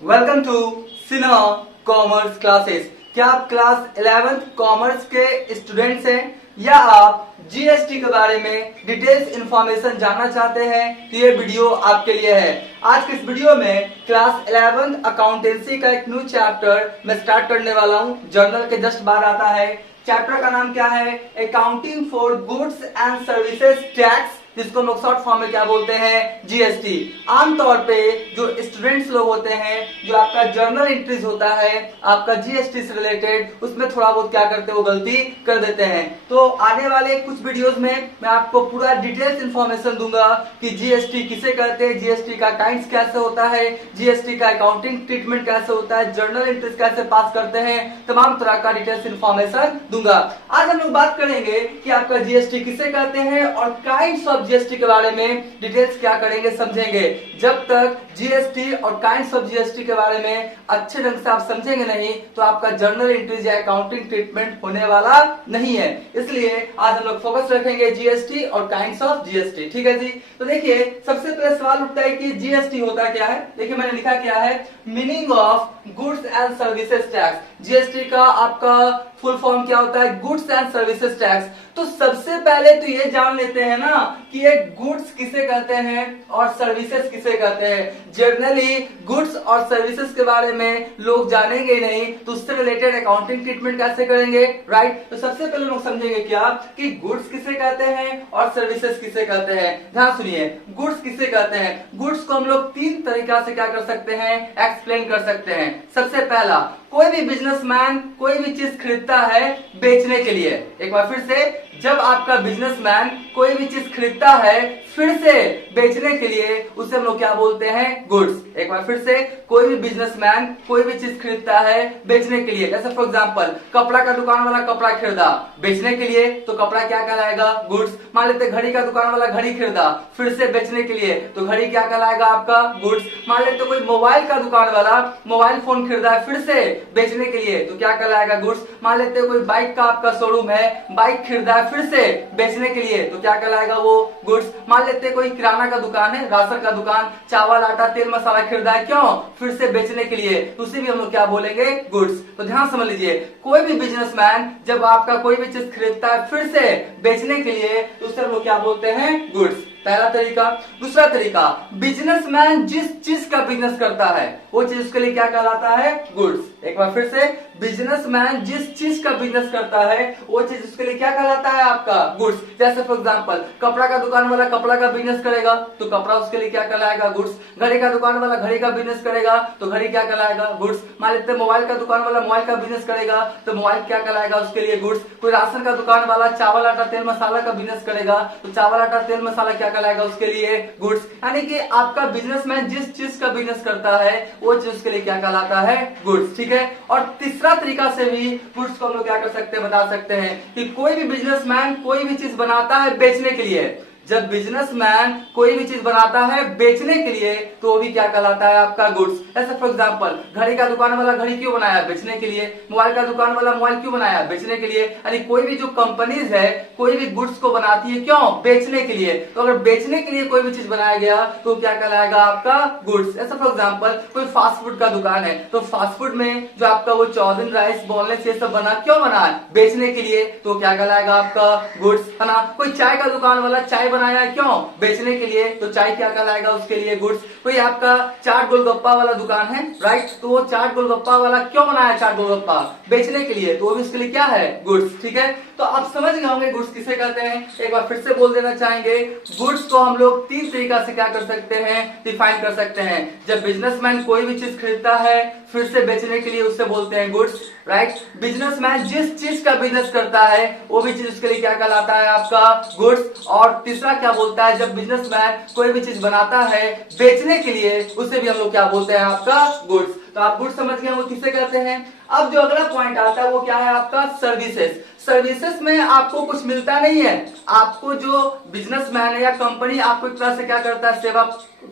Welcome to Sinha commerce classes. क्या आप class 11th commerce के स्टूडेंट्स हैं या आप जीएसटी के बारे में डिटेल्स इंफॉर्मेशन जानना चाहते हैं तो ये वीडियो आपके लिए है। आज के इस वीडियो में क्लास 11th अकाउंटेंसी का एक न्यू चैप्टर मैं स्टार्ट करने वाला हूं। जर्नल के जस्ट बाद आता है। चैप्टर का नाम क्या है? Accounting for goods and services tax, जिसको हम लोग शॉर्ट फॉर्म में क्या बोलते हैं? जीएसटी। आमतौर पे जो स्टूडेंट्स लोग होते हैं, जो आपका जर्नल एंट्रीज होता है आपका जीएसटी से रिलेटेड, उसमें थोड़ा बहुत क्या करते हैं, वो गलती कर देते हैं। तो आने वाले कुछ वीडियोस में मैं आपको पूरा डिटेल्स इंफॉर्मेशन दूंगा कि जीएसटी किसे कहते हैं, जीएसटी का काइंड्स कैसे होता है, जीएसटी का अकाउंटिंग ट्रीटमेंट कैसे होता है, जर्नल एंट्रीज कैसे पास करते हैं, तमाम तरह का डिटेल्स इंफॉर्मेशन दूंगा। आज हम लोग बात करेंगे कि आपका जीएसटी किसे कहते हैं और काइंड्स ऑफ जीएसटी के बारे में डिटेल्स क्या करेंगे, समझेंगे। जब तक जीएसटी और काइंड्स ऑफ जीएसटी के बारे में अच्छे ढंग से आप समझेंगे नहीं तो आपका जर्नल एंट्रीज या अकाउंटिंग ट्रीटमेंट होने वाला नहीं है। इसलिए आज हम लोग फोकस रखेंगे जीएसटी और काइंड्स ऑफ जीएसटी। ठीक है जी। तो देखिए, सबसे पहले सवाल उठता है कि जीएसटी होता क्या है। देखिए, मैंने लिखा क्या है, meaning of goods and services tax. GST का आपका फुल फॉर्म क्या होता है? Goods and services tax. तो सबसे पहले तो ये जान लेते हैं ना कि ये गुड्स किसे कहते हैं और सर्विसेज किसे कहते हैं। जनरली गुड्स और सर्विसेज के बारे में लोग जानेंगे नहीं तो उससे रिलेटेड अकाउंटिंग ट्रीटमेंट कैसे करेंगे, राइट? तो सबसे पहले लोग समझेंगे क्या कि गुड्स किसे कहते हैं और सर्विसेज किसे कहते हैं। ध्यान सुनिए, गुड्स किसे कहते हैं। गुड्स को हम लोग तीन तरीका से क्या कर सकते हैं, एक्सप्लेन कर सकते हैं। सबसे पहला, कोई भी बिजनेसमैन कोई भी चीज खरीदता है बेचने के लिए। एक बार फिर से, जब आपका बिजनेसमैन कोई भी चीज खरीदता है फिर से बेचने के लिए, उसे हम लोग क्या बोलते हैं? गुड्स। एक बार फिर से, कोई भी बिजनेसमैन कोई भी चीज खरीदता है बेचने के लिए। जैसे फॉर एग्जांपल, कपड़ा का दुकान वाला कपड़ा खरीदा बेचने के लिए तो कपड़ा क्या कहलाएगा? गुड्स। मान लेते घड़ी का दुकान वाला घड़ी खरीदा फिर से बेचने के लिए तो घड़ी क्या कहलाएगा? आपका गुड्स। मान लेते कोई मोबाइल का दुकान वाला मोबाइल फोन खरीदा है फिर से बेचने के लिए तो क्या कहलाएगा? गुड्स। मान लेते कोई बाइक का आपका शोरूम है, बाइक खरीदा है फिर से बेचने के लिए तो क्या कहलाएगा? वो गुड्स। मान लेते कोई किराना का दुकान है, राशन का दुकान, चावल आटा तेल मसाला खरीदा है, क्यों? फिर से बेचने के लिए, तो उसे भी हम लोग क्या बोलेंगे? गुड्स। तो ध्यान समझ लीजिए, कोई भी बिजनेसमैन जब आपका कोई भी चीज खरीदता है फिर से बेचने के लिए तो उसे हम लोग क्या बोलते हैं? गुड्स। पहला तरीका। दूसरा तरीका, बिजनेसमैन जिस चीज का बिजनेस करता है वो चीज उसके लिए क्या कहलाता है? गुड्स। एक बार फिर से, बिजनेसमैन जिस चीज का बिजनेस करता है वो चीज उसके लिए क्या कहलाता है? आपका गुड्स। जैसे फॉर एग्जांपल, कपड़ा का दुकान वाला कपड़ा का बिजनेस करेगा तो कपड़ा उसके लिए क्या कहलाएगा? गुड्स। घड़ी का दुकान वाला घड़ी का बिजनेस करेगा तो घड़ी क्या कहलाएगा? गुड्स। मान लेते मोबाइल का दुकान वाला मोबाइल का बिजनेस करेगा तो मोबाइल क्या कहलाएगा? उसके लिए गुड्स। कोई राशन का दुकान वाला चावल आटा तेल मसाला का बिजनेस करेगा तो चावल आटा तेल मसाला क्या कहलाएगा? उसके लिए गुड्स। यानी कि आपका बिजनेसमैन जिस चीज का बिजनेस करता है वो चीज उसके लिए क्या कहलाता है? गुड्स। ठीक है। और तीसरा तरीका से भी गुड्स को हम लोग क्या कर सकते हैं, बता सकते हैं कि कोई भी बिजनेसमैन कोई भी चीज बनाता है बेचने के लिए। जब बिजनेसमैन कोई भी चीज बनाता है बेचने के लिए तो वो भी क्या कहलाता है? आपका गुड्स। ऐसे फॉर एग्जांपल, घड़ी का दुकान वाला घड़ी क्यों बनाया? बेचने के लिए। मोबाइल का दुकान वाला मोबाइल क्यों बनाया? बेचने के लिए। यानी कोई भी जो कंपनीज है कोई भी गुड्स को बनाती है, क्यों? बेचने के लिए। तो अगर बेचने के लिए कोई भी चीज बनाया गया तो क्या कहलाएगा? आपका गुड्स। ऐसे फॉर एग्जाम्पल, कोई फास्ट फूड का दुकान है तो फास्ट फूड में जो आपका वो चाउमीन राइस बोनलेस ये सब बना, क्यों बना? बेचने के लिए, तो क्या कहलाएगा? आपका गुड्स, है ना। कोई चाय का दुकान वाला चाय बनाया है, क्यों? बेचने के लिए, तो चाय क्या कहलाएगा? उसके लिए गुड्स। कोई आपका चाट गोलगप्पा वाला दुकान है, राइट, तो वो चाट गोलगप्पा वाला क्यों बनाया? चाट गोलगप्पा बेचने के लिए, तो वो भी उसके लिए क्या है? गुड्स। ठीक है। तो आप समझ गए होंगे गुड्स किसे कहते हैं। एक बार फिर से बोल देना चाहेंगे, गुड्स को हम लोग तीन तरीका से क्या कर सकते हैं, डिफाइन कर सकते हैं। जब बिजनेसमैन कोई भी चीज खरीदता है फिर से बेचने के लिए उसे बोलते हैं गुड्स, राइट। बिजनेसमैन जिस चीज का बिजनेस करता है वो भी चीज उसके लिए क्या कहलाता है? आपका गुड्स। और तीसरा क्या बोलता है, जब बिजनेसमैन कोई भी चीज बनाता है बेचने के लिए उसे भी हम लोग क्या बोलते हैं? आपका गुड्स। तो आप गुड्स समझ गए वो किसे कहते हैं। अब जो अगला पॉइंट आता है वो क्या है? आपका सर्विसेज। सर्विसेज में आपको कुछ मिलता नहीं है, आपको जो बिजनेसमैन है या कंपनी आपको एक तरह से क्या करता है?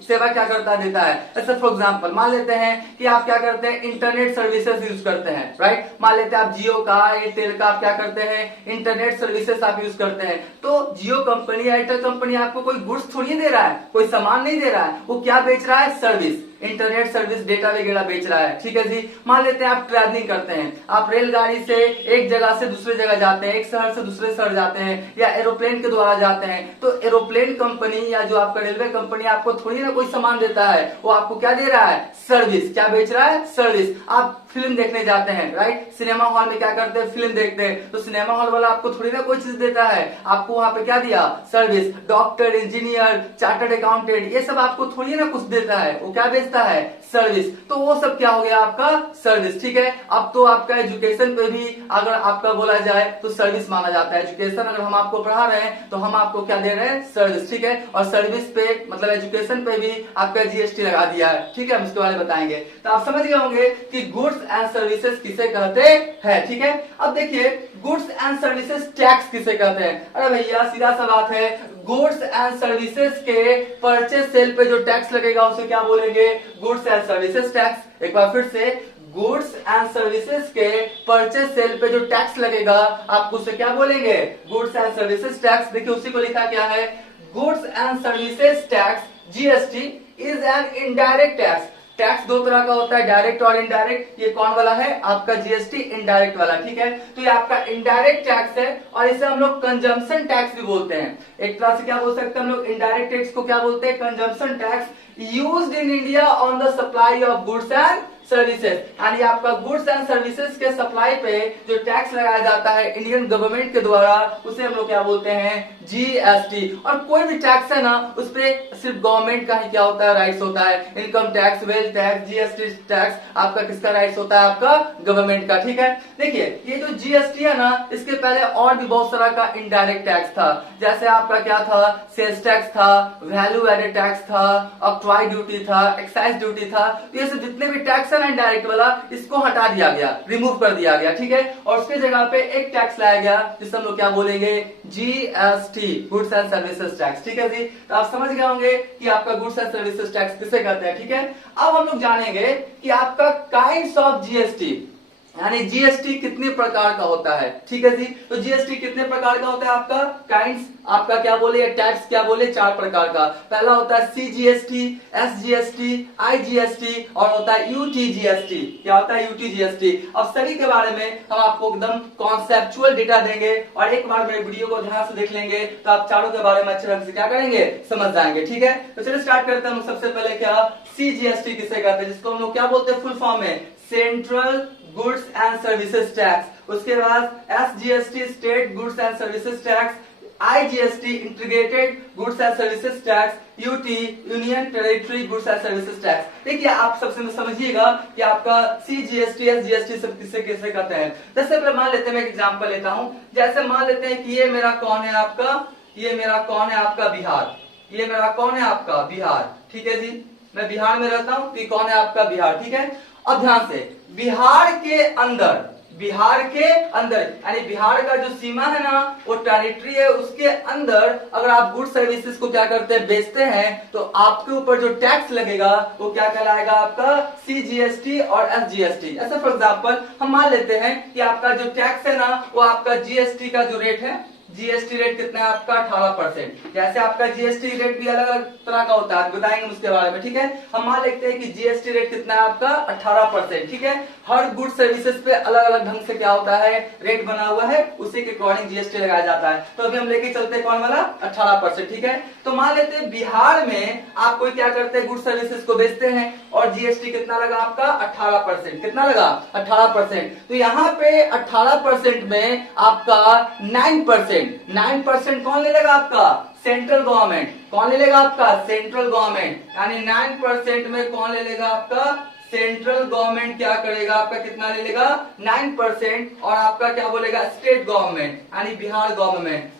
सेवा क्या करता है? देता है। जैसे फॉर एग्जांपल, मान लेते हैं कि आप क्या करते हैं? इंटरनेट सर्विसेज यूज करते हैं, राइट। मान लेते हैं आप जियो का एयरटेल का आप क्या करते हैं? इंटरनेट सर्विसेज आप यूज करते हैं। तो जियो कंपनी एयरटेल कंपनी आपको कोई गुड्स थोड़ी दे रहा है, कोई सामान नहीं दे रहा है, वो क्या बेच रहा है? सर्विस। इंटरनेट सर्विस, डेटा वगैरह बेच रहा है, ठीक है जी। मान लेते हैं आप ट्रैवलिंग करते हैं, आप रेलगाड़ी से एक जगह से दूसरे जगह जाते हैं, एक शहर से दूसरे शहर जाते हैं, या एरोप्लेन के द्वारा जाते हैं, तो एरोप्लेन कंपनी या जो आपका रेलवे कंपनी आपको थोड़ी ना कोई सामान देता है, वो आपको क्या दे रहा है? सर्विस। क्या बेच रहा है? सर्विस। आप फिल्म देखने जाते हैं, राइट, सिनेमा हॉल में क्या करते हैं? फिल्म देखते हैं, तो सिनेमा हॉल वाला आपको थोड़ी ना कोई चीज देता है, आपको वहां पे क्या दिया? Service. Doctor, engineer, chartered accountant, ये सब आपको थोड़ी ना कुछ देता है, वो क्या बेचता है? सर्विस। तो वो सब क्या हो गया? आपका सर्विस, ठीक है। अब तो आपका एजुकेशन पे भी अगर आपका बोला जाए तो सर्विस माना जाता है। एजुकेशन अगर हम आपको पढ़ा रहे हैं तो हम आपको क्या दे रहे हैं? सर्विस, ठीक है। और सर्विस पे मतलब एजुकेशन पे भी आपका जीएसटी लगा दिया है, ठीक है, हम इसके बारे में बताएंगे। तो आप समझ गए होंगे कि गुड्स एंड सर्विसेज किसे कहते हैं, ठीक है। अब देखिए गुड्स एंड सर्विसेज टैक्स किसे कहते हैं? अरे भैया सीधा सा बात है, गुड्स एंड सर्विसेज के परचेज सेल पे जो टैक्स लगेगा उसे क्या बोलेंगे? Goods and services tax. एक बार फिर से, गुड्स एंड सर्विसेज के परचेज सेल पे जो टैक्स लगेगा आपको उसे क्या बोलेंगे? Goods and services tax. देखिए उसी को लिखा क्या है, goods and services tax GST is an indirect tax. Tax दो तरह का होता है, डायरेक्ट और इनडायरेक्ट। ये कौन वाला है? आपका जीएसटी इनडायरेक्ट वाला, ठीक है। तो ये आपका इनडायरेक्ट टैक्स है और इसे हम लोग कंजम्पशन टैक्स भी बोलते हैं। एक तरह से क्या बोल सकते हैं हम लोग? इनडायरेक्ट टैक्स को क्या बोलते हैं? Consumption tax. Used in India on the supply of goods and services, यानी आपका गुड्स एंड सर्विसेज के सप्लाई पे जो टैक्स लगाया जाता है इंडियन गवर्नमेंट के द्वारा, उसे हम लोग क्या बोलते हैं? जीएसटी। और कोई भी टैक्स है ना, उस पे सिर्फ गवर्नमेंट का ही क्या होता है? राइट्स होता है। Income tax, wealth tax, GST tax, आपका किसका राइट्स होता है? आपका गवर्नमेंट का, ठीक है। देखिए ये जो जीएसटी है ना, इसके पहले और भी बहुत सारा का इनडायरेक्ट टैक्स था। जैसे आपका क्या था? सेल्स टैक्स था, वैल्यू एडेड टैक्स था, ऑक्ट्रॉय ड्यूटी था, एक्साइज ड्यूटी था। तो ये सब जितने भी टैक्स है ना इनडायरेक्ट वाला, इसको हटा दिया गया, रिमूव कर दिया गया, ठीक है। और उसके जगह पे एक टैक्स लाया गया जिसे हम लोग क्या बोलेंगे? GST, goods and services tax, ठीक है जी। तो आप समझ गए होंगे कि आपका गुड्स एंड सर्विसेज टैक्स किसे कहते हैं, ठीक है। अब हम लोग जानेंगे कि आपका काइंड्स ऑफ जीएसटी, यानी जीएसटी कितने प्रकार का होता है, ठीक है जी। तो जीएसटी कितने प्रकार का होता है? आपका काइंड्स, आपका क्या बोले? टैक्स क्या बोले? 4 प्रकार का। पहला होता है सीजीएसटी, एसजीएसटी, आईजीएसटी और होता है यूटीजीएसटी। क्या होता है? यूटीजीएसटी। अब सभी के बारे में हम आपको एकदम कॉन्सेप्चुअल डेटा देंगे और एक बार मेरे वीडियो को ध्यान से देख लेंगे तो आप चारों के बारे में अच्छे ढंग से क्या करेंगे? समझ जाएंगे, ठीक है। तो चलिए स्टार्ट करते हैं हम। सबसे पहले क्या सीजीएसटी किसे कहते हैं? जिसको हम लोग क्या बोलते हैं फुल फॉर्म में? Central goods and services tax. उसके बाद SGST, state goods and services tax, IGST, integrated goods and services tax, UT, union territory goods and services tax. देखिए आप सबसे समझिएगा कि आपका सीजीएसटी, एसजीएसटी सब किससे किससे कहते हैं। जैसे पहले मान लेते हैं, मैं एक एग्जांपल लेता हूं। जैसे मान लेते हैं कि ये मेरा कौन है? आपका ये मेरा कौन है? आपका बिहार। ये मेरा कौन है? आपका बिहार, ठीक है जी। मैं बिहार में रहता हूं, तो ये कौन है? आपका बिहार, ठीक है। अब ध्यान से, बिहार के अंदर यानी बिहार का जो सीमा है ना, वो टेरिटरी है, उसके अंदर अगर आप गुड सर्विसेज को क्या करते हैं? बेचते हैं, तो आपके ऊपर जो टैक्स लगेगा वो क्या कहलाएगा? आपका सीजीएसटी और एसजीएसटी। ऐसे फॉर एग्जांपल हम मान लेते हैं कि आपका जो टैक्स है ना, वो आपका जीएसटी का जो रेट है, जीएसटी रेट कितना है? आपका 18%। जैसे आपका जीएसटी रेट भी अलग अलग तरह का होता है, बताएंगे उसके बारे में, ठीक है। हम मान लेते हैं कि जीएसटी रेट कितना है? आपका 18%, ठीक है। हर गुड सर्विसेज पे अलग अलग ढंग से क्या होता है? रेट बना हुआ है, उसी के अकॉर्डिंग जीएसटी लगाया जाता है। तो अभी हम लेके चलते हैं कौन वाला? 18%, ठीक है। तो मान लेते हैं बिहार में आप कोई क्या करते हैं? गुड सर्विसेज को बेचते हैं और जीएसटी कितना लगा? आपका 18%। कितना लगा? 18%। तो यहाँ पे 18% में आपका 9% कौन ले लेगा? आपका सेंट्रल गवर्नमेंट। कौन ले लेगा? आपका सेंट्रल गवर्नमेंट। यानी 9% में कौन ले लेगा? आपका सेंट्रल गवर्नमेंट क्या करेगा? आपका कितना ले लेगा? 9%। और आपका क्या बोलेगा? स्टेट गवर्नमेंट यानी बिहार गवर्नमेंट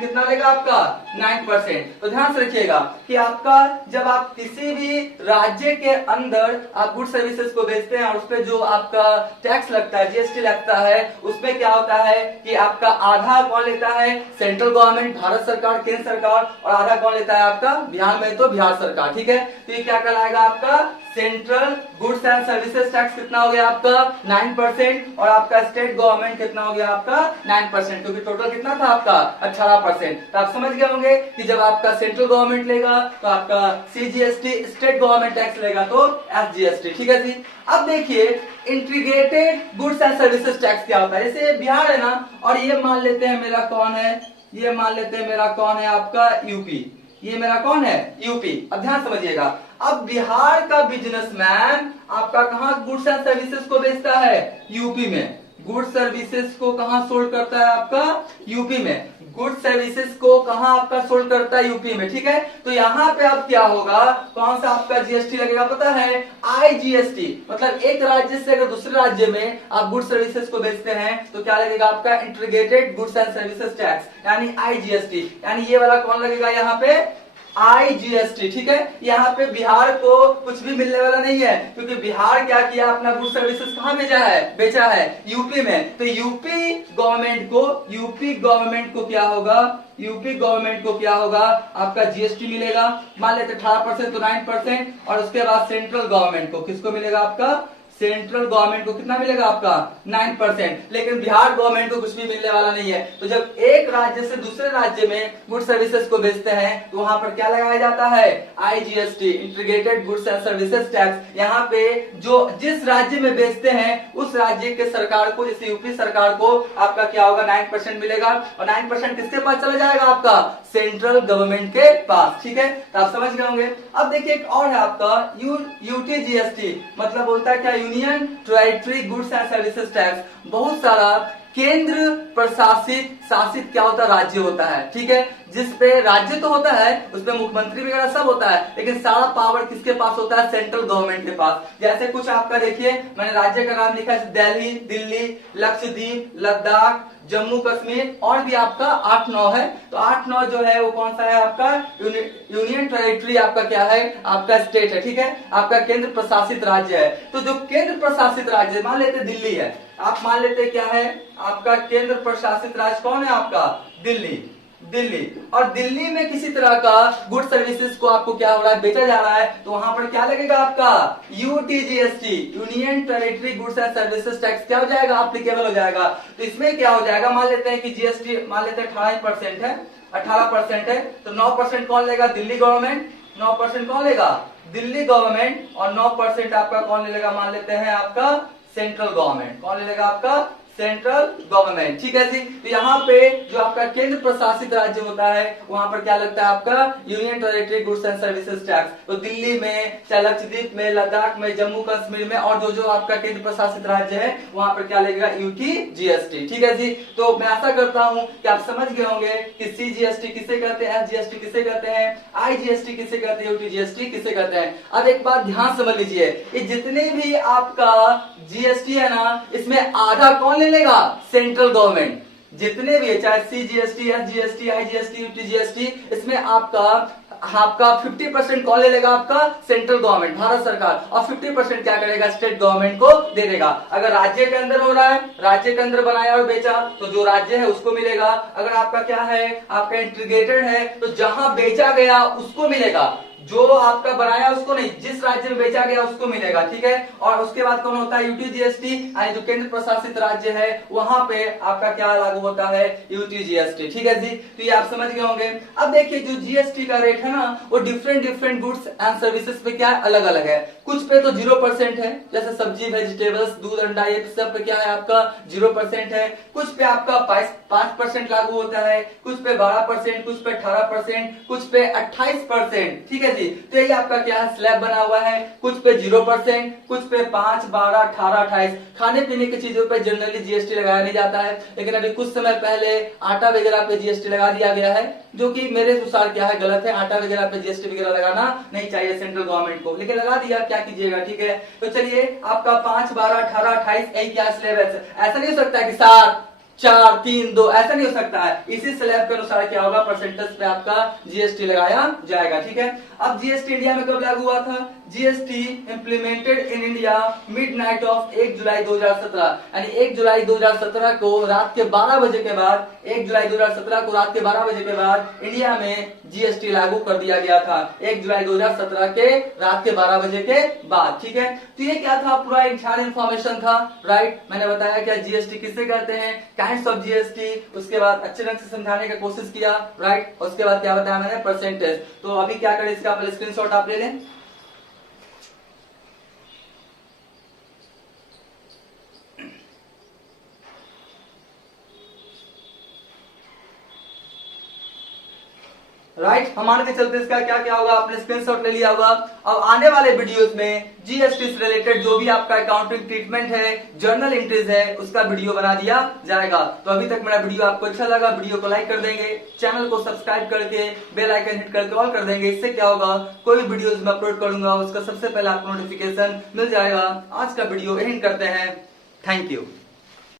कितना लेगा? आपका 9%। तो ध्यान से रखिएगा कि आपका जब आप किसी भी राज्य के अंदर आप गुड सर्विसेज को बेचते हैं और उसपे जो आपका टैक्स लगता है, जीएसटी लगता है, उसमें क्या होता है कि आपका आधा कौन लेता है? सेंट्रल गवर्नमेंट, भारत सरकार, केंद्र केंद्र सरकार और आधा कौन लेता है आपका, बिहार में तो बिहार सरकार, ठीक है। तो ये क्या कहलाएगा आपका central goods and services tax कितना हो गया आपका 9% और आपका स्टेट गवर्नमेंट कितना हो गया आपका 9%, क्योंकि टोटल कितना था आपका 18%। तो आप समझ गए होंगे कि जब आपका सेंट्रल गवर्नमेंट लेगा तो आपका सीजीएसटी, स्टेट गवर्नमेंट टैक्स लेगा तो एसजीएसटी, ठीक है जी। अब देखिए integrated goods and services tax क्या होता है। जैसे बिहार है ना, और ये मान लेते हैं मेरा कौन है, ये मान लेते हैं मेरा कौन है आपका यूपी, ये मेरा कौन है यूपी। अब ध्यान समझिएगा, अब बिहार का बिजनेसमैन आपका कहां गुड्स एंड सर्विसेज को बेचता है, यूपी में। गुड्स सर्विसेज को कहां सोल्ड करता है आपका यूपी में, गुड्स सर्विसेज को कहां आपका सोल्ड करता है यूपी में, ठीक है। तो यहाँ पे अब क्या होगा, कौन सा आपका जीएसटी लगेगा पता है, आईजीएसटी। मतलब एक राज्य से अगर दूसरे राज्य में आप गुड्स सर्विसेज को बेचते हैं तो क्या लगेगा आपका integrated goods and services tax, यानी आईजीएसटी। यानी ये वाला कौन लगेगा यहाँ पे, आईजीएसटी, ठीक है। यहाँ पे बिहार को कुछ भी मिलने वाला नहीं है, क्योंकि बिहार क्या किया, अपना गुड्स सर्विसेज कहाँ बेचा है यूपी में। तो यूपी गवर्नमेंट को क्या होगा, यूपी गवर्नमेंट को क्या होगा आपका जीएसटी मिलेगा, मान लेते 18% तो 9%, और उसके बाद सेंट्रल गवर्नमेंट को किसको मिलेगा आपका, सेंट्रल गवर्नमेंट को कितना मिलेगा आपका 9%। लेकिन बिहार गवर्नमेंट को कुछ भी मिलने वाला नहीं है। तो जब एक राज्य से दूसरे राज्य में गुड्स सर्विसेज को बेचते हैं तो वहां पर क्या लगाया जाता है, IGST, integrated goods and services tax. यहाँ पे जो जिस राज्य में बेचते हैं उस राज्य के सरकार को, जैसे यूपी सरकार को आपका क्या होगा 9% मिलेगा, और 9% किसके पास चला जाएगा आपका, सेंट्रल गवर्नमेंट के पास, ठीक है। तो आप समझ गए होंगे। अब देखिए एक और है आपका यूटीजीएसटी, मतलब बोलता है क्या, union territory goods and services tax. बहुत सारा केंद्र प्रशासित शासित क्या होता है, राज्य होता है, ठीक है। जिसपे राज्य तो होता है, उसपे मुख्यमंत्री वगैरह सब होता है, लेकिन सारा पावर किसके पास होता है, सेंट्रल गवर्नमेंट के पास। जैसे कुछ आपका देखिए, मैंने राज्य का नाम लिखा है दिल्ली, लक्षद्वीप, लद्दाख, जम्मू कश्मीर, और भी आपका 8-9 है। तो 8-9 जो है वो कौन सा है आपका यूनियन टेरिटरी, आपका क्या है, आपका स्टेट है, ठीक है, आपका केंद्र प्रशासित राज्य है। तो जो केंद्र प्रशासित राज्य, मान लेते दिल्ली है, आप मान लेते क्या है आपका केंद्र प्रशासित राज्य कौन है आपका, दिल्ली। और दिल्ली में किसी तरह का गुड सर्विसेज को आपको क्या हो रहा है, बेचा जा रहा है, तो वहां पर क्या लगेगा आपका UTGST, union territory goods and services tax क्या हो जाएगा, एप्लीकेबल हो जाएगा। तो इसमें क्या हो जाएगा, मान लेते हैं कि जीएसटी मान लेते हैं 18% है, तो 9% कौन लेगा, दिल्ली गवर्नमेंट। 9% कौन लेगा, दिल्ली गवर्नमेंट, और 9% आपका कौन लेगा, मान लेते हैं आपका सेंट्रल गवर्नमेंट। कौन लेगा आपका, सेंट्रल गवर्नमेंट, ठीक है जी। तो यहाँ पे जो आपका केंद्र प्रशासित राज्य होता है वहां पर क्या लगता है आपका union territory goods and services tax. तो दिल्ली में, चाहे लक्षद्वीप में, लद्दाख में, जम्मू कश्मीर में, और जो आपका केंद्र प्रशासित राज्य है वहां पर क्या लगेगा, यूटीजीएसटी, ठीक है जी। तो मैं आशा करता हूं कि आप समझ गए होंगे कि सीजीएसटी किसे कहते हैं, एसजीएसटी किसे कहते हैं, आईजीएसटी किसे कहते हैं, यूटीजीएसटी किसे कहते हैं। अब एक बात ध्यान समझ लीजिए, ये जितने भी आपका जीएसटी है ना, इसमें आधा कौन ले लेगा, सेंट्रल गवर्नमेंट। जितने भी है, चाहे सीजीएसटी, एसजीएसटी, आईजीएसटी, यूटीजीएसटी, इसमें आपका 50% कौन ले लेगा, आपका सेंट्रल गवर्नमेंट, भारत सरकार, और 50% क्या करेगा, स्टेट गवर्नमेंट को दे देगा। अगर राज्य के अंदर हो रहा है, राज्य के अंदर बनाया और बेचा, तो जो राज्य है उसको मिलेगा। अगर आपका क्या है, आपका इंटीग्रेटेड है, तो जहां बेचा गया उसको मिलेगा, जो आपका बनाया उसको नहीं, जिस राज्य में बेचा गया उसको मिलेगा, ठीक है। और उसके बाद कौन होता है, यूटीजीएसटी, यानी जो केंद्र प्रशासित राज्य है वहां पे आपका क्या लागू होता है, यूटीजीएसटी, ठीक है जी। तो ये आप समझ गए होंगे। अब देखिए जो जीएसटी का रेट है ना, वो डिफरेंट गुड्स एंड सर्विसेज पे क्या है, अलग अलग है। कुछ पे तो 0% है, जैसे सब्जी, वेजिटेबल्स, दूध, अंडा, ये सब पे क्या है आपका 0% है। कुछ पे आपका 5% लागू होता है, कुछ पे 12%, कुछ पे 18%, कुछ पे 28%, ठीक है जी। तो ये आपका क्या है, स्लैब बना हुआ है। कुछ पे 0%, कुछ पे 5, 12, 18, 28। खाने पीने की चीजों पे जनरली जीएसटी लगाया नहीं जाता है, लेकिन अभी कुछ समय पहले आटा वगैरह पे जीएसटी लगा दिया गया है, जो कि मेरे अनुसार क्या है, गलत है। आटा वगैरह पे जीएसटी वगैरह लगाना नहीं चाहिए सेंट्रल गवर्नमेंट को, लेकिन लगा दिया, क्या कीजिएगा, ठीक है। तो चलिए आपका 5, 12, 18, 28 यही क्या स्लैब है। ऐसा नहीं हो सकता कि 7, 4, 3, 2, ऐसा नहीं हो सकता है। इसी स्लैब के अनुसार क्या होगा, परसेंटेज पे आपका जीएसटी लगाया जाएगा, ठीक है। अब जीएसटी इंडिया में कब लागू हुआ था, GST implemented in India midnight of 1 जुलाई 2017, यानी 1 जुलाई 2017 को रात के 12 बजे के बाद 1 जुलाई 2017 को रात के 12 बजे के बाद इंडिया में जीएसटी लागू कर दिया गया था। 1 जुलाई 2017 के रात के 12 बजे के बाद, ठीक है। तो ये क्या था, पूरा इंटायर इंफॉर्मेशन था, राइट। मैंने बताया क्या जीएसटी किससे कहते हैं, काइंड्स ऑफ जीएसटी, उसके बाद अच्छे ढंग से समझाने की कोशिश किया, राइट। उसके बाद क्या बताया मैंने, परसेंटेज। तो अभी क्या करें, इसका पहले स्क्रीनशॉट आप ले लें। राइट, हम मान के चलते इसका क्या क्या होगा, आपने स्क्रीनशॉट ले लिया होगा। अब आने वाले वीडियोस में जीएसटी से रिलेटेड जो भी आपका अकाउंटिंग ट्रीटमेंट है, जर्नल एंट्रीज है, उसका वीडियो बना दिया जाएगा। तो अभी तक मेरा वीडियो आपको अच्छा लगा, वीडियो को लाइक कर देंगे, चैनल को सब्सक्राइब करके बेल आइकन हिट करके ऑल कर देंगे। इससे क्या होगा, कोई भी वीडियोस मैं अपलोड करूंगा उसका सबसे पहले आपको नोटिफिकेशन मिल जाएगा। आज का वीडियो एंड करते हैं। Thank you.